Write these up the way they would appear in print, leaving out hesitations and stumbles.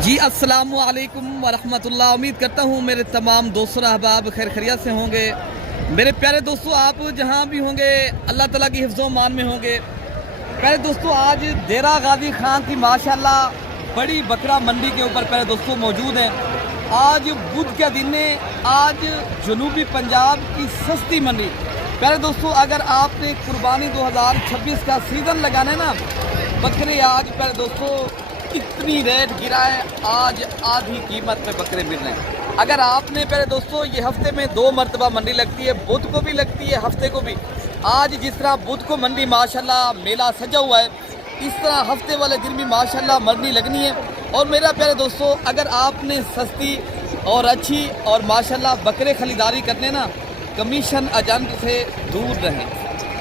जी अस्सलामु अलैकुम वरहमतुल्लाह। उम्मीद करता हूँ मेरे तमाम दोस्तों अहबाब खैर खैरियत से होंगे। मेरे प्यारे दोस्तों, आप जहाँ भी होंगे अल्लाह ताला की हिफ्ज़ो मान में होंगे। प्यारे दोस्तों, आज डेरा गाजी खान की माशाल्लाह बड़ी बकरा मंडी के ऊपर प्यारे दोस्तों मौजूद हैं। आज बुध के दिन है, आज जनूबी पंजाब की सस्ती मंडी। प्यारे दोस्तों, अगर आपने कुर्बानी 2026 का सीज़न लगाना है ना, बकरे आज प्यारे दोस्तों इतनी रेट गिरा है, आज आधी कीमत पे बकरे मिल रहे हैं। अगर आपने प्यारे दोस्तों ये हफ्ते में 2 मरतबा मंडी लगती है, बुध को भी लगती है, हफ्ते को भी। आज जिस तरह बुध को मंडी माशाल्लाह मेला सजा हुआ है, इस तरह हफ्ते वाले दिन भी माशाल्लाह मंडी लगनी है। और मेरा प्यारे दोस्तों, अगर आपने सस्ती और अच्छी और माशाल्लाह बकरे खरीदारी करने ना, कमीशन एजेंट से दूर रहें।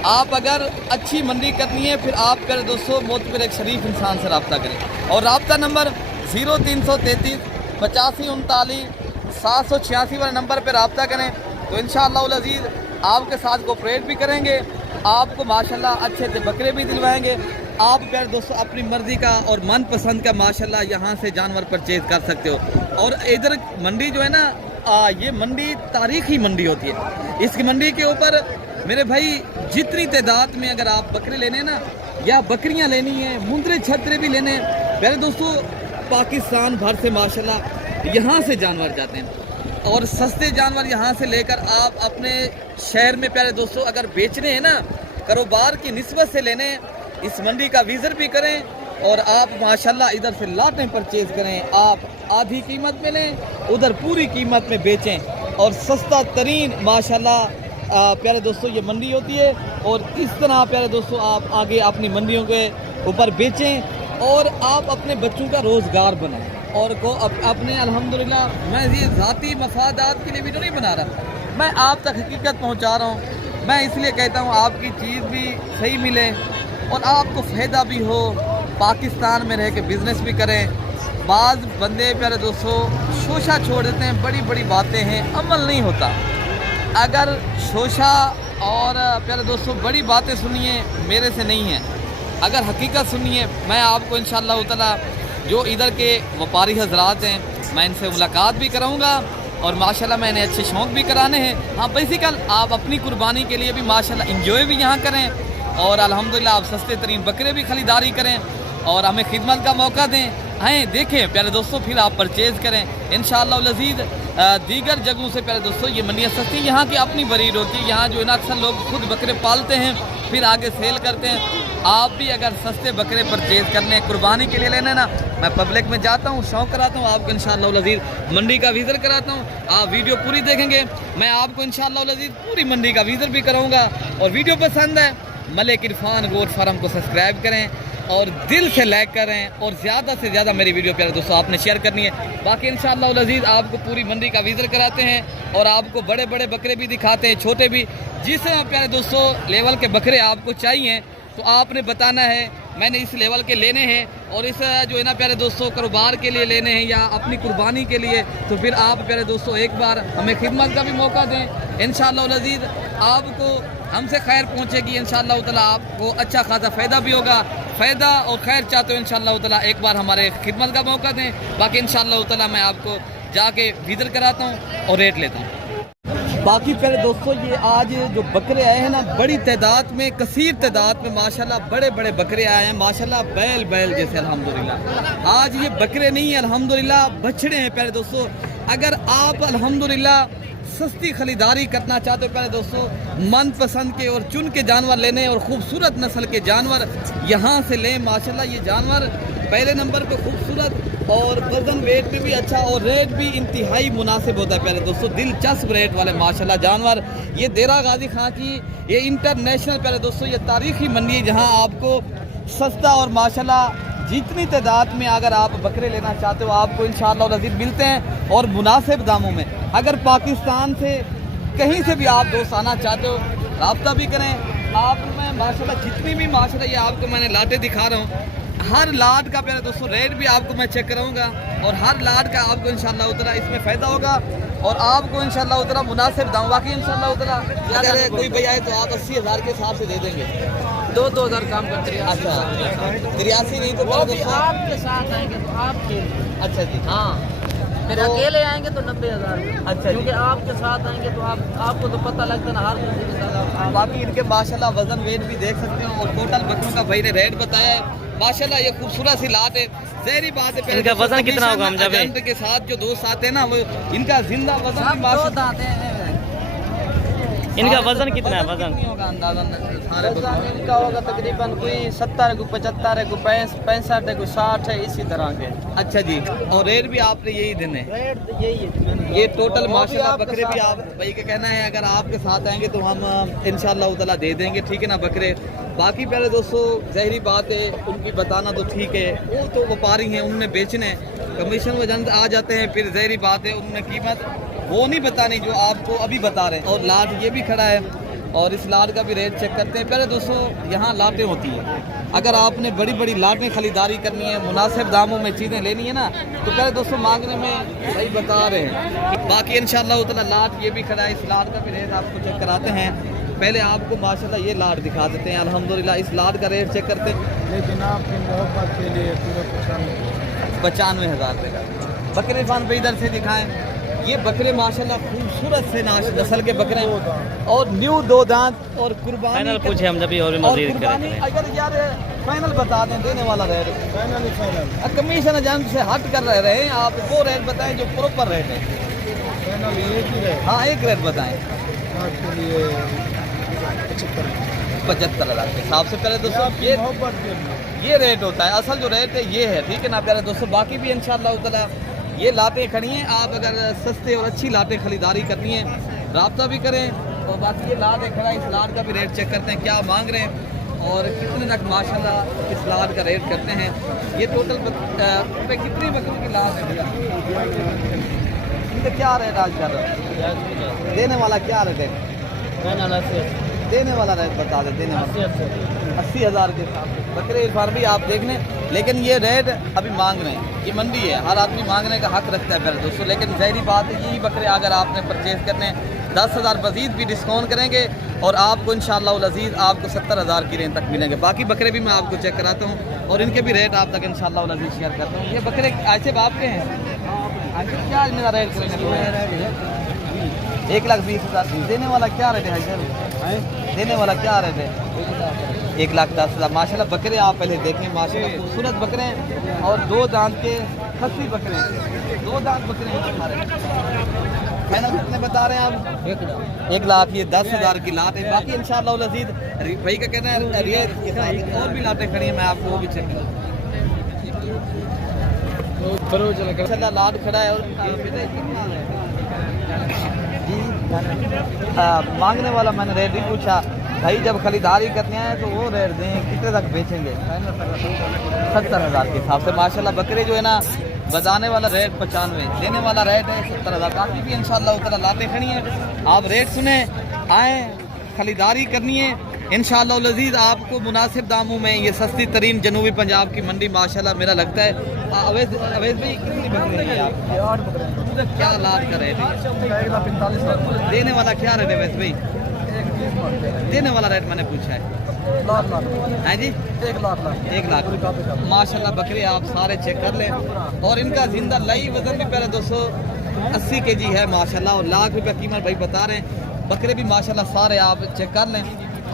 आप अगर अच्छी मंडी करनी है, फिर आप प्यारे दोस्तों मोतबर एक शरीफ इंसान से रब्ता करें। और रब्ता नंबर 0333 85 39 786 वाले नंबर पर रब्ता करें, तो इंशाअल्लाह अज़ीज़ आपके साथ कोऑपरेट भी करेंगे, आपको माशाल्लाह अच्छे से बकरे भी दिलवाएंगे। आप प्यारे दोस्तों अपनी मर्ज़ी का और मनपसंद का माशाल्लाह यहाँ से जानवर परचेज कर सकते हो। और इधर मंडी जो है ना, ये मंडी तारीख़ी मंडी होती है। इस मंडी के ऊपर मेरे भाई जितनी तादाद में अगर आप बकरे लेने ना, या बकरियां लेनी है, मुंदरे छतरे भी लेने हैं, प्यारे दोस्तों पाकिस्तान भर से माशाल्लाह यहाँ से जानवर जाते हैं। और सस्ते जानवर यहाँ से लेकर आप अपने शहर में प्यारे दोस्तों अगर बेचने हैं ना, कारोबार की निस्बत से लेने, इस मंडी का विज़िट भी करें और आप माशाल्लाह इधर से लाटें परचेज़ करें। आप आधी कीमत में लें, उधर पूरी कीमत में बेचें। और सस्ता तरीन माशाल्लाह प्यारे दोस्तों ये मंडी होती है। और इस तरह प्यारे दोस्तों आप आगे अपनी मंडियों के ऊपर बेचें और आप अपने बच्चों का रोज़गार बनाएं। और को अपने अल्हम्दुलिल्लाह, मैं ये ज़ाती मफादात के लिए वीडियो नहीं बना रहा, मैं आप तक हकीकत पहुंचा रहा हूं। मैं इसलिए कहता हूं आपकी चीज़ भी सही मिले और आपको फ़ायदा भी हो, पाकिस्तान में रह के बिज़नेस भी करें। बाज़ बंदे प्यारे दोस्तों शोशा छोड़ देते हैं, बड़ी बड़ी बातें हैं, अमल नहीं होता। अगर शोशा और प्यारे दोस्तों बड़ी बातें सुनिए, मेरे से नहीं है। अगर हकीकत सुनिए, मैं आपको इंशाअल्लाह ताला जो इधर के व्यापारी हजरात हैं, मैं इनसे मुलाकात भी कराऊंगा और माशाल्लाह मैंने अच्छे शौक़ भी कराने हैं। हाँ, बेसिकल आप अपनी कुर्बानी के लिए भी माशाल्लाह इंजॉय भी यहाँ करें और अल्हम्दुलिल्लाह आप सस्ते तरीन बकरे भी खरीदारी करें और हमें खिदमत का मौका दें। आएँ देखें प्यारे दोस्तों, फिर आप परचेज़ करें इंशाअल्लाह अज़ीज़। दीगर जगहों से प्यारे दोस्तों ये मंडियाँ सस्ती, यहाँ की अपनी ब्रीड होती है। यहाँ जो है ना अक्सर लोग खुद बकरे पालते हैं, फिर आगे सेल करते हैं। आप भी अगर सस्ते बकरे परचेज़ करने, कुर्बानी के लिए लेने ना, मैं पब्लिक में जाता हूँ, शौक़ कराता हूँ, आपको इंशाअल्लाह अज़ीज़ मंडी का विज़िट कराता हूँ। आप वीडियो पूरी देखेंगे, मैं आपको इंशाअल्लाह अज़ीज़ पूरी मंडी का विज़िट भी कराऊँगा। और वीडियो पसंद है, मलिक इरफान गोट फार्म को सब्सक्राइब करें और दिल से लाइक करें और ज़्यादा से ज़्यादा मेरी वीडियो प्यारे दोस्तों आपने शेयर करनी है। बाकी इंशाअल्लाह अज़ीज़ आपको पूरी मंडी का विज़िट कराते हैं और आपको बड़े बड़े बकरे भी दिखाते हैं, छोटे भी। जिस तरह प्यारे दोस्तों लेवल के बकरे आपको चाहिए, तो आपने बताना है मैंने इस लेवल के लेने हैं और इस जो है ना प्यारे दोस्तों कारोबार के लिए लेने हैं या अपनी कुर्बानी के लिए, तो फिर आप प्यारे दोस्तों एक बार हमें खिदमत का भी मौका दें। इंशाअल्लाह अज़ीज़ आपको हमसे खैर पहुँचेगी, इंशाअल्लाह ताला आपको अच्छा खासा फ़ायदा भी होगा। फ़ायदा और खैर चाहते हो इंशाअल्लाह ताला एक बार हमारे खिदमत का मौका दें। बाकी इंशाअल्लाह ताला मैं आपको जाके विज़िट कराता हूँ और रेट लेता हूँ। बाकी प्यारे दोस्तों ये आज जो बकरे आए हैं ना, बड़ी तादाद में, कसीर तादाद में माशाल्लाह बड़े बड़े बकरे आए हैं माशाल्लाह, बैल बैल जैसे अल्हम्दुलिल्लाह। आज ये बकरे नहीं अल्हम्दुलिल्लाह बछड़े हैं प्यारे दोस्तों। अगर आप अल्हम्दुलिल्लाह सस्ती खरीदारी करना चाहते हो प्यारे दोस्तों, मनपसंद के और चुन के जानवर लेने और ख़ूबसूरत नस्ल के जानवर यहाँ से लें। माशाल्लाह ये जानवर पहले नंबर पे खूबसूरत और वज़न वेट में भी अच्छा और रेट भी इंतहाई मुनासिब होता है प्यारे दोस्तों, दिलचस्प रेट वाले माशाल्लाह जानवर। ये डेरा गाजी खां की ये इंटरनेशनल प्यारे दोस्तों ये तारीख़ी मंडी है, जहाँ आपको सस्ता और माशाल्लाह जितनी तादाद में अगर आप बकरे लेना चाहते हो आपको इंशाअल्लाह अज़ीज़ मिलते हैं और मुनासिब दामों में। अगर पाकिस्तान से कहीं से भी आप दोस्त आना चाहते हो, रब्ता भी करें। आप मैं माशाल्लाह जितनी भी माशाल्लाह ये आपको मैंने लाटें दिखा रहा हूँ, हर लाट का प्यारे दोस्तों रेट भी आपको मैं चेक कराऊंगा और हर लाट का आपको इंशाअल्लाह ताला इसमें फ़ायदा होगा और आपको इंशाअल्लाह ताला मुनासिब दाम। बाकी इंशाअल्लाह ताला अगर कोई भाई आए तो आप 80,000 के हिसाब से दे देंगे। 2,000 काम करते हैं। अच्छा 83 नहीं तो वो भी दोस्तों आपके साथ आएंगे तो आपके लिए। अच्छा जी हाँ फिर तो- अकेले आएंगे तो 90,000 में। अच्छा जी। क्योंकि आपके साथ आएंगे तो आपको तो पता लगता है ना हर किसी के साथ आप बाकी इनके माशाल्लाह वजन वेट भी देख सकते हो और टोटल बकरों का भाई ने रेट बताया है। माशाल्लाह ये खूबसूरत सी लाट है। जहरी बात है इनका वजन कितना होगा हमजा भाई? एजेंट के साथ जो दोस्त आते हैं ना वो इनका जिंदा वजन सब भी दो माशाल्लाह दांत हैं। इनका वजन कितना है वजन? कितनी होगा अंदाजन सारे वजन बकरों? इनका होगा तकरीबन कोई 70 को 75 को 65 को 60 है इसी तरह के। अच्छा जी और रेट भी आपने यही देने हैं? रेट यही है। ये टोटल वो भी माशाल्लाह आपके बकरे भी साथ आप भाई का कहना है अगर आपके साथ आएंगे तो हम इंशाल्लाह ताला दे देंगे ठीक है ना बकरे। बाकी पहले दोस्तों ज़ाहिरी बात है उनकी बताना तो ठीक है वो तो व्यापारी हैं उन्होंने बेचने कमीशन में जन आ जाते हैं फिर ज़ाहिरी बात है उन्होंने कीमत वो नहीं बतानी जो आपको अभी बता रहे हैं। और लाट ये भी खड़ा है और इस लाट का भी रेट चेक करते हैं। पहले दोस्तों यहाँ लाटें होती हैं अगर आपने बड़ी बड़ी लाटें खरीदारी करनी है मुनासिब दामों में चीज़ें लेनी है ना तो पहले दोस्तों मांगने में भाई बता रहे हैं। बाकी इंशाल्लाह ताला लाट ये भी खड़ा है। इस लाट का भी रेट आपको चेक कराते हैं। पहले आपको माशाल्लाह ये लाट दिखा देते हैं अल्हम्दुलिल्लाह। इस लाट का रेट चेक करते हैं लेकिन आपकी मोहब्बत के लिए पूरा 95,000 रुपये का। बकरे फान पे इधर से दिखाएं ये बकरे माशाल्लाह खूबसूरत से नस्ल के बकरे हैं और न्यू 2 दांत और कुर्बानी फाइनल पूछे हम जब भी और भी और मजीद कुर्बानी करें। अगर यार फाइनल बता दें देने वाला रेट फाइनल कमीशन एजेंट से हट कर रहे हैं आप वो रेट बताएं जो प्रॉपर रेट है। फाइनल एक ही है हाँ एक रेट बताएं आपके लिए 75,000 के हिसाब से। पहले दोस्तों ये मोहब्बत के लिए ये रेट होता है असल जो रेट है ये है ठीक है ना प्यारे दोस्तों। बाकी भी इंशाल्लाह ताला ये लाटें खड़ी हैं आप अगर सस्ते और अच्छी लाटें खरीदारी करनी है रब्ता भी करें। और बाकी ये लाट है खड़ा इस लाट का भी रेट चेक करते हैं क्या मांग रहे हैं और कितने तक माशाल्लाह इस लाट का रेट करते हैं। ये टोटल कितनी बकरों की लाट है भैया इनका क्या रेट आज कर रहे हैं देने वाला क्या रेट है? फाइनल देने वाला रेट बता दे देने वाला 80,000 के हिसाब से बकरे इरफान भी आप देख लें। लेकिन ये रेट अभी मांग रहे हैं ये मंडी है हर आदमी मांगने का हक रखता है पहले दोस्तों। लेकिन ज़ाहिरी बात है यही बकरे अगर आपने परचेज़ करने 10,000 मज़ीद भी डिस्काउंट करेंगे और आपको इंशाअल्लाह अज़ीज़ आपको 70,000 की रेंज तक मिलेंगे। बाकी बकरे भी मैं आपको चेक कराता हूँ और इनके भी रेट आप तक इंशाअल्लाह अज़ीज़ शेयर करता हूँ। ये बकरे ऐसे आपके हैं ऐसे क्या इनका रेट करेंगे? 1,20,000 देने वाला क्या रेट है सर? देने वाला क्या रेट है? 1,10,000 माशाल्लाह। बकरे आप पहले देखें माशाल्लाह खूबसूरत बकरे हैं और 2 दांत के खस्सी बकरे हैं 2 दांत बकरे हैं हमारे। फाइनल कितने बता रहे हैं आप? 1 लाख। ये 10,000 की लाट है। बाकी इंशाअल्लाह अज़ीज़ भाई का कहना है रेट के साथ और भी लाटें खड़ी हैं मैं आपको वो भी चेक इंशाअल्लाह लाट खड़ा है। और मांगने वाला मैंने रेट ही पूछा भाई जब खरीदारी करने आए तो वो रेट दें कितने तक बेचेंगे? 70,000 के हिसाब से माशाल्लाह। बकरे जो है ना बताने वाला रेट 95 देने वाला रेट है 70,000। बाकी भी इंशाअल्लाह उतना लाते खड़ी हैं आप रेट सुने आए खरीदारी करनी है इंशाअल्लाह अज़ीज़ आपको मुनासिब दामों में ये सस्ती तरीन जनूबी पंजाब की मंडी माशाल्लाह मेरा लगता है। अवैध भाई कितनी बकरी है आप क्या लाभ कर रहे थे? देने वाला क्या रेट है वैसे भाई? देने वाला रेट मैंने पूछा है हैं जी 1 लाख माशाल्लाह। बकरे आप सारे चेक कर लें और इनका जिंदा लाई वजन भी पहले 280 kg है माशाल्लाह और लाख रुपये कीमत भाई बता रहे हैं। बकरे भी माशाल्लाह सारे आप चेक कर लें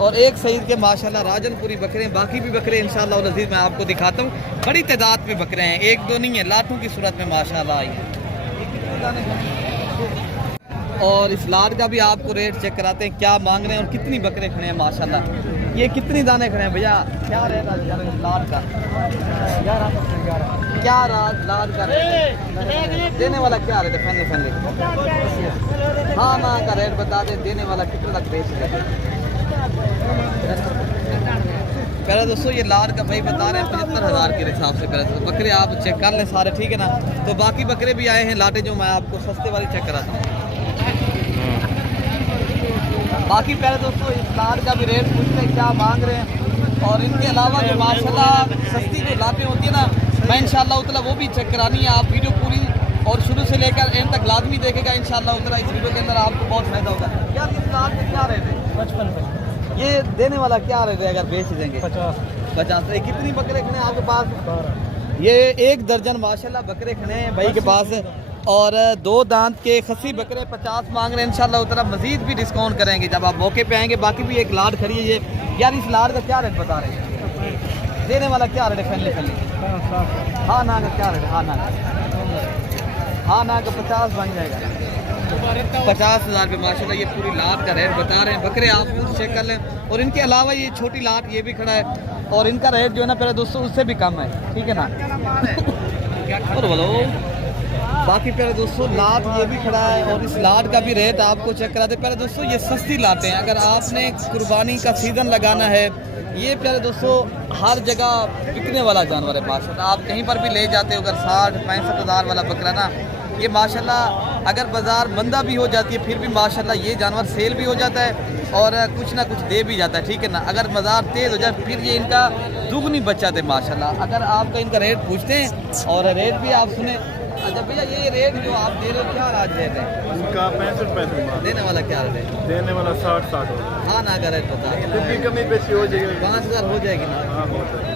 और एक सईद के माशाल्लाह राजनपुरी बकरे बाकी भी बकरे इंशाअल्लाह अज़ीज़ मैं आपको दिखाता हूँ। बड़ी तादाद में बकरे हैं 1-2 नहीं है लाठों की सूरत में माशाल्लाह आई है। और इस लाट का भी आपको रेट चेक कराते हैं क्या मांग रहे हैं और कितनी बकरे खड़े हैं माशाल्लाह। ये कितनी दाने खड़े हैं भैया क्या रेट है लाट का? क्या लाट का रेट देने वाला क्या रेट है? फैनली हाँ ना का रेट बता दे देने वाला कितने तक बेच रहे हैं? पहले दोस्तों ये लाट का भाई बता रहे हैं 75,000 के हिसाब से। पहले तो बकरे आप चेक कर लें सारे ठीक है ना। तो बाकी बकरे भी आए हैं लाटे जो मैं आपको सस्ते वाली चेक कराता हूँ। बाकी पहले दोस्तों इस लाट का भी रेट पूछते हैं क्या मांग रहे हैं और इनके अलावा जो माशाल्लाह सस्ती जो लाटें होती है ना मैं इंशाअल्लाह उतना वो भी चेक करानी है। आप वीडियो पूरी और शुरू से लेकर एंड तक लाजमी देखेगा इंशाअल्लाह उतना इस वीडियो के अंदर आपको बहुत फायदा होगा। क्या इस लाट में क्या रेट है? 55 ये देने वाला क्या रेट है अगर बेच देंगे? 50। कितनी बकरे खड़े हैं आपके पास? ये 1 दर्जन माशाल्लाह बकरे खड़े हैं भाई के पास, और 2 दांत के खसी बकरे 50 मांग रहे हैं। इंशाल्लाह उतना मजीद भी डिस्काउंट करेंगे जब आप मौके पे आएंगे। बाकी भी एक लाट खड़ी है ये यार, इस लाट का क्या रेट बता रहे हैं? देने वाला क्या रेट है? फैमिली हाँ ना का क्या रेट है? हाँ ना का 50 बन जाएगा। 50,000 रुपये माशाल्लाह ये पूरी लाट का रेट बता रहे हैं। बकरे आप खुद चेक कर लें। और इनके अलावा ये छोटी लाट ये भी खड़ा है, और इनका रेट जो है ना पहले दोस्तों उससे भी कम है, ठीक है ना? और बोलो बाकी पहले दोस्तों लाट ये भी खड़ा है, और इस लाट का भी रेट आपको चेक करा दे। पहले दोस्तों ये सस्ती लाटें हैं, अगर आपने कुर्बानी का सीज़न लगाना है, ये प्यारे दोस्तों हर जगह बिकने वाला जानवर है माशाल्लाह। आप कहीं पर भी ले जाते हो, अगर 60-65 हज़ार वाला बकरा ना, ये माशाल्लाह अगर बाज़ार मंदा भी हो जाती है फिर भी माशाल्लाह ये जानवर सेल भी हो जाता है और कुछ ना कुछ दे भी जाता है, ठीक है ना? अगर बाज़ार तेज़ हो जाए फिर ये इनका दुगनी बच्चा थे माशाल्लाह। अगर आपका इनका रेट पूछते हैं और रेट भी आप सुने। अच्छा भैया ये रेट जो आप दे रहे हो क्या राज रेट है इनका? 65 देने वाला क्या रेट है? देने वाला 60 हाँ ना का रेट बता कुछ भी कमी पेशी हो जाएगी। 5,000 हो जाएगी ना?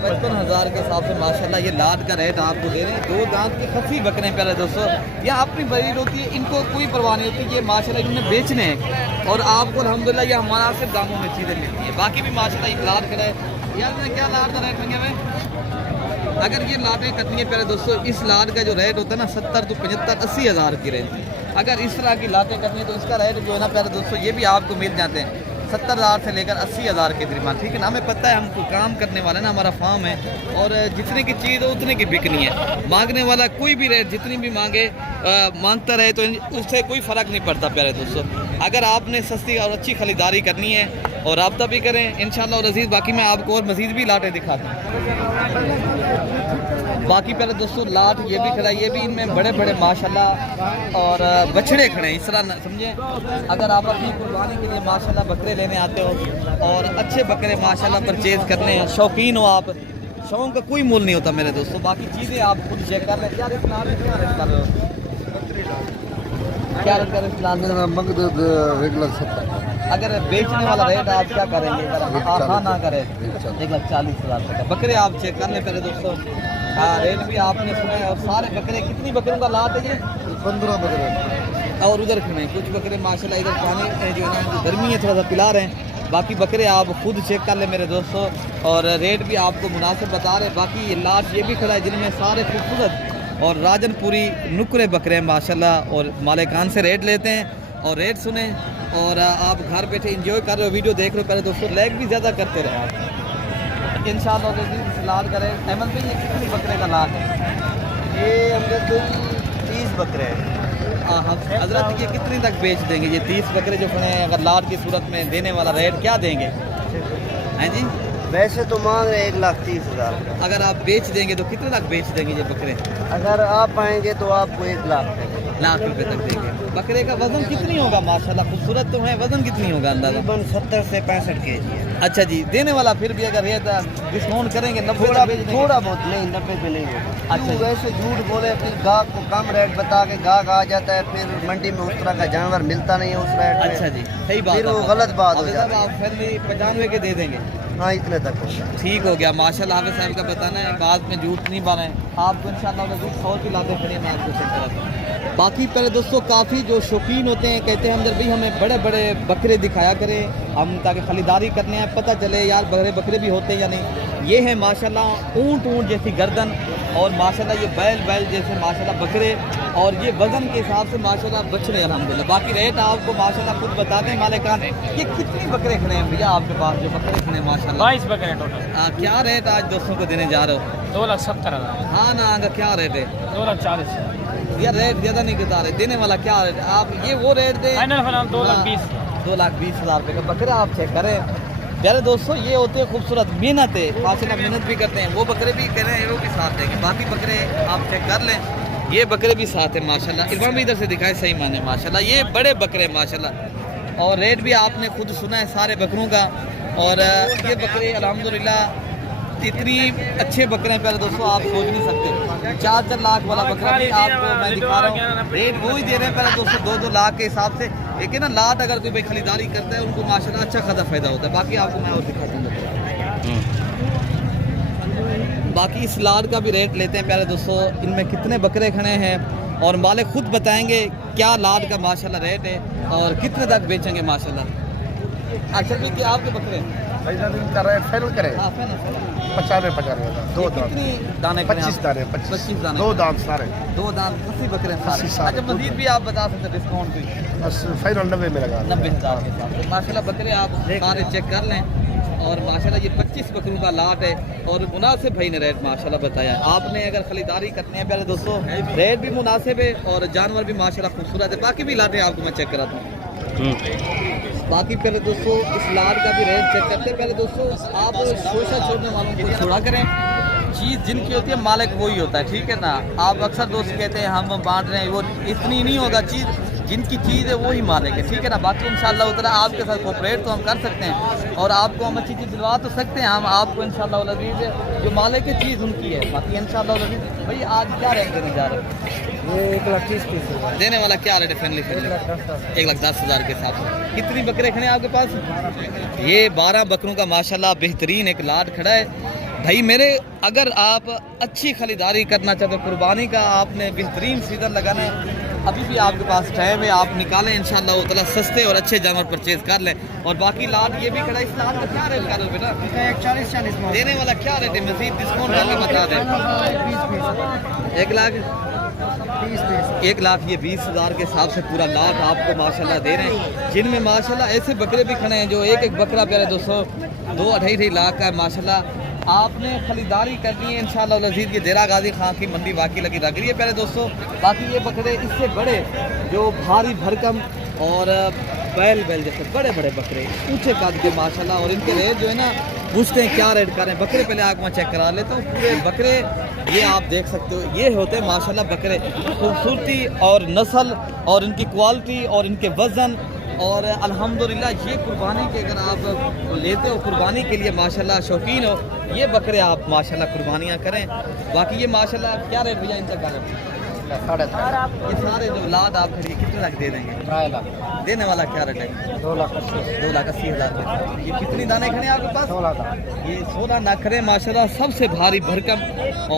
55,000 के हिसाब से माशाल्लाह ये लाट का रेट आपको दे रहे हैं। 2 दांत की खसी बकरे पहले दोस्तों, यहाँ अपनी ब्रीड होती है, इनको कोई परवाह नहीं होती। ये माशाल्लाह इन्होंने बेचने हैं और आपको अल्हम्दुलिल्लाह ये हमारा सिर्फ दामों में चीज़ें मिलती है। बाकी भी माशाल्लाह एक लाट खड़ा है यार। मैंने क्या लाट का रेट मंगे हुए? अगर ये लाटें कटनी है प्यारे दोस्तों, इस लाट का जो रेट होता है ना 70 तो 75-80 हज़ार की रेंज। अगर इस तरह की लाटें करनी है तो इसका रेट जो है ना प्यारे दोस्तों ये भी आपको मिल जाते हैं 70,000 से लेकर 80,000 के दरमियान, ठीक है ना? हमें पता है हमको काम करने वाले ना, हमारा फार्म है और जितने की चीज़ हो उतने की बिकनी है। मांगने वाला कोई भी रेट जितनी भी मांगता रहे तो उससे कोई फ़र्क नहीं पड़ता प्यारे दोस्तों। अगर आपने सस्ती और अच्छी खरीदारी करनी है और रब्ता भी करें इंशाल्लाह और अजीज़। बाकी मैं आपको और मज़ीद भी लाटें दिखाता हूँ। बाकी पहले दोस्तों लाट ये भी खड़ा है, ये भी इनमें बड़े बड़े माशाल्लाह और बछड़े खड़े हैं। इस तरह समझे, अगर आप अपनी कुर्बानी के लिए माशाल्लाह बकरे लेने आते हो और अच्छे बकरे माशाल्लाह परचेज़ करने हैं, शौकीन हो आप, शौक का कोई मूल नहीं होता मेरे दोस्तों। बाकी चीज़ें आप खुद चेक कर लें। क्या रेट कर रहे हो? क्या रेट कर रहे हो? अगर बेचने वाला रेट आप क्या करेंगे? हाँ ना करें 1,40,000 का बकरे आप चेक कर लें पहले दोस्तों। हाँ रेट भी आपने सुना है। और सारे बकरे कितनी बकरों का लाट है ये? 15 बकरे। और उधर खड़े कुछ बकरे माशाल्लाह इधर पानी जो है ना गर्मी है थोड़ा सा पिला रहे हैं। बाकी बकरे आप खुद चेक कर लें मेरे दोस्तों, और रेट भी आपको मुनासिब बता रहे हैं। बाकी ये लाट ये भी खड़ा है जिनमें सारे खूबसूरत और राजनपुरी नुकरे बकरे हैं माशाल्लाह, और मालिकान से रेट लेते हैं और रेट सुने और आप घर बैठे एंजॉय कर रहे हो, वीडियो देख रहे हो पहले दोस्तों। लाइक भी ज़्यादा करते रहे आप इंशाल्लाह। इस लाट का रेट अहमद भाई ये कितनी बकरे का लाट है? ये हमने 30 बकरे हैं। हाँ हजरत ये कितनी तक बेच देंगे? ये 30 बकरे जो खड़े हैं अगर लाट की सूरत में देने वाला रेट क्या देंगे? हैं जी वैसे तो मांग रहे 1,30,000 का। अगर आप बेच देंगे तो कितने तक बेच देंगे ये बकरे? अगर आप आएंगे तो आपको 1 लाख लाख रुपए तक देंगे। बकरे का वजन कितनी होगा? माशाल्लाह खूबसूरत तो है, वजन कितनी होगा अंदाजा? 70 से 65 kg है। अच्छा जी, देने वाला फिर भी अगर ये डिस्काउंट करेंगे 90 थोड़ा बेच देंगे? थोड़ा बहुत नहीं, 90 पे नहीं होगा। अच्छा जी। वैसे झूठ बोले फिर गाहक को कम रेट बता के गाहक आ जाता है, फिर मंडी में उस तरह का जानवर मिलता नहीं है उस रेट में। अच्छा जी सही बात फिर है। वो गलत बात हो हाफिज़ जाती साहब, आप फिर भी 95 के दे देंगे? हाँ इतने तक होगा। ठीक हो गया माशाल्लाह। हाफिज़ साहब का बताना है, बाद में झूठ नहीं बनाए आपको इंशाल्लाह। 100 की लाते खड़े मैं आपको चेक कराता हूँ। बाकी पहले दोस्तों काफ़ी जो शौकीन होते हैं कहते हैं हमदर भाई हमें बड़े बड़े बकरे दिखाया करें हम, ताकि खरीदारी करने हैं पता चले यार बड़े बकरे भी होते हैं या नहीं। ये है माशाल्लाह ऊँट जैसी गर्दन और माशाल्लाह ये बैल जैसे माशाल्लाह बकरे, और ये वज़न के हिसाब से माशाल्लाह बछड़े अल्हम्दुलिल्लाह। बाकी रेट आपको माशाल्लाह खुद बता दें मालिकान। ये कितनी बकरे खड़े हैं भैया आपके पास जो बकरे खड़े हैं माशाल्लाह? 22 बकरे टोटल। क्या रेट आज दोस्तों को देने जा रहे हो? 2,70,000। हाँ ना आगे क्या रेट है? 2,40,000 यार रेट ज़्यादा नहीं बता रहे, देने वाला क्या रेट? आप ये वो रेट दें फाइनल फाइनल 2,20,000। 2,20,000 रुपये का बकरा आप चेक करें। प्यारे दोस्तों ये होते हैं खूबसूरत, मेहनत है, फासिला मेहनत भी करते हैं। वो बकरे भी कह रहे हैं वो भी साथ देंगे। बाकी बकरे आप चेक कर लें, ये बकरे भी साथ हैं माशाल्लाह। इरफान भी इधर से दिखाए सही माने माशाल्लाह, ये बड़े बकरे माशाल्लाह। और रेट भी आपने खुद सुना है सारे बकरों का। और ये बकरे अल्हम्दुलिल्लाह इतनी अच्छे बकरे हैं प्यारे दोस्तों, आप सोच नहीं सकते। 4-4 लाख वाला बकरा भी आपको मैं दिखा रहा हूँ, रेट वो ही दे रहे हैं प्यारे दोस्तों 2-2 लाख के हिसाब से। लेकिन ना लाट अगर कोई भाई खरीदारी करता है उनको माशाल्लाह अच्छा खासा फायदा होता है। बाकी आपको मैं और दिखाता हूँ। बाकी इस लाट का भी रेट लेते हैं प्यारे दोस्तों, इनमें कितने बकरे खड़े हैं और मालिक खुद बताएंगे क्या लाट का माशाल्लाह रेट है और कितने तक बेचेंगे माशाल्लाह। अच्छा भी क्या आपके बकरे हैं? इनका रेट फाइनल करें हाँ, फाइनल, फाइनल। 95 दो दांत कितनी दाने 25 दाने 25 दाने, दो दांत सारे 2 दांत 80 बकरे हैं सारे। 80 सारे। अच्छा मजीद भी आप बता सकते हैं डिस्काउंट भी? बस फाइनल 90 में लगा 90,000 के साथ। तो माशाल्लाह बकरे आप सारे चेक कर लें और माशाल्लाह ये 25 बकरों का लाट है और मुनासिब भाई ने रेट माशाल्लाह बताया है। आपने अगर खरीदारी करनी है प्यारे दोस्तों, रेट भी मुनासिब है और जानवर भी माशाल्लाह खूबसूरत है। बाकी भी लाटें आपको मैं चेक कराता हूँ। बाकी पहले दोस्तों इस लाट का भी रेट चेक करते हैं। पहले दोस्तों आप शोषा छोड़ने वालों को छोड़ा करें, चीज़ जिनकी होती है मालिक वही होता है, ठीक है ना। आप अक्सर दोस्त कहते हैं हम बांट रहे हैं, वो इतनी नहीं होगा, चीज़ जिनकी चीज़ है वही मालिक है, ठीक है ना। बाकी इंशाल्लाह उतना आपके साथ कोऑपरेट तो हम कर सकते हैं और आपको हम अच्छी चीज़ दिलवा तो सकते हैं हम आपको इंशाल्लाह अज़ीज़, जो मालिक की चीज़ उनकी है। बाकी इंशाल्लाह अज़ीज़ भाई आज क्या रेट देने जा रहे हैं? ये 1,30,000 देने वाला क्या रेट है? फैमिली 1,10,000 के साथ। कितनी बकरे खड़े हैं आपके पास? ये 12 बकरों का माशाल्लाह बेहतरीन एक लाट खड़ा है भाई मेरे। अगर आप अच्छी खरीदारी करना चाहते हो, कुर्बानी का आपने बेहतरीन सीजन लगाना है, अभी भी आपके पास टाइम है, आप निकालें इंशाल्लाह उतना सस्ते और अच्छे जानवर परचेज कर लें। और बाकी लाट ये भी खड़ा है, इस लाट का क्या रेट कर रहे बेटा? 40 देने वाला क्या रेट है? मजीद डिस्काउंट करके बता दें। 1 लाख ये 20,000 के हिसाब से पूरा लाट आपको माशाल्लाह दे रहे हैं, जिनमें माशाल्लाह ऐसे बकरे भी खड़े हैं जो एक बकरा प्यारे दोस्तों 2-2.5 लाख का है माशाल्लाह। आपने खरीदारी करनी है इंशाल्लाह अज़ीज़। ये देरा गाजी खां की मंडी वाकई लगी लग रही है प्यारे दोस्तों। बाकी ये बकरे इससे बड़े जो भारी भरकम और बैल जैसे बड़े बड़े बकरे ऊंचे कद के माशाल्लाह, और इनके रेट जो है ना पूछते हैं क्या रेट करें बकरे। पहले आग में चेक करा लेता हूँ पूरे बकरे, ये आप देख सकते हो, ये होते हैं माशाल्लाह बकरे। खूबसूरती और नस्ल और इनकी क्वालिटी और इनके वज़न और अल्हम्दुलिल्लाह ये कुर्बानी के अगर आप लेते हो, कुर्बानी के लिए माशाल्लाह शौकीन हो, ये बकरे आप माशाल्लाह कुर्बानियाँ करें। बाकी ये माशाल्लाह क्या रेट भैया इनका कर रहे हैं? 3.5 ये सारे जो लाद आप खरीदिए कितने तक दे देंगे? 3 लाख देने वाला क्या रेट है? 2,80,000 रुपये। ये कितनी दाने खड़े हैं आपके पास? 16 का ये 16 नखरे माशाल्लाह सबसे भारी भरकम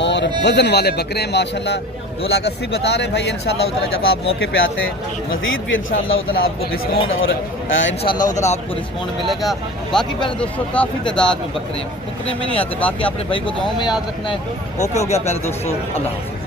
और वजन वाले बकरे हैं माशाल्लाह। 2,80,000 बता रहे हैं भाई। इंशाल्लाह उतना जब आप मौके पे आते हैं मज़ीद भी इंशाल्लाह उतना आपको डिस्काउंट और इंशाल्लाह उतना आपको डिस्काउंट मिलेगा। बाकी प्यारे दोस्तों काफ़ी तादाद में बकरे हैं, टुकने में नहीं आते। बाकी अपने भाई को दुआओं में याद रखना है। ओके हो गया प्यारे दोस्तों, अल्लाह हाफ़िज़।